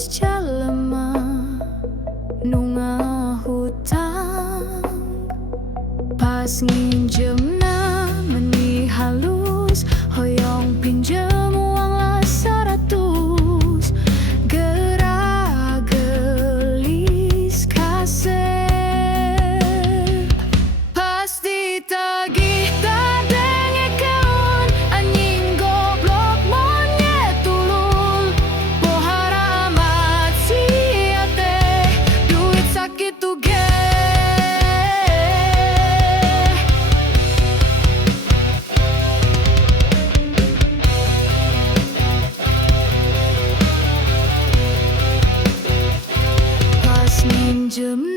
wis jalema nunga hutang pas nginjemna meni halus hoyong pinjem uang lah 100 gerak gelis kaset pas ditagih tadeng ekeun anjing goblok monyet tulul pohara amat sia teh duit sakitu ge. Pas minjem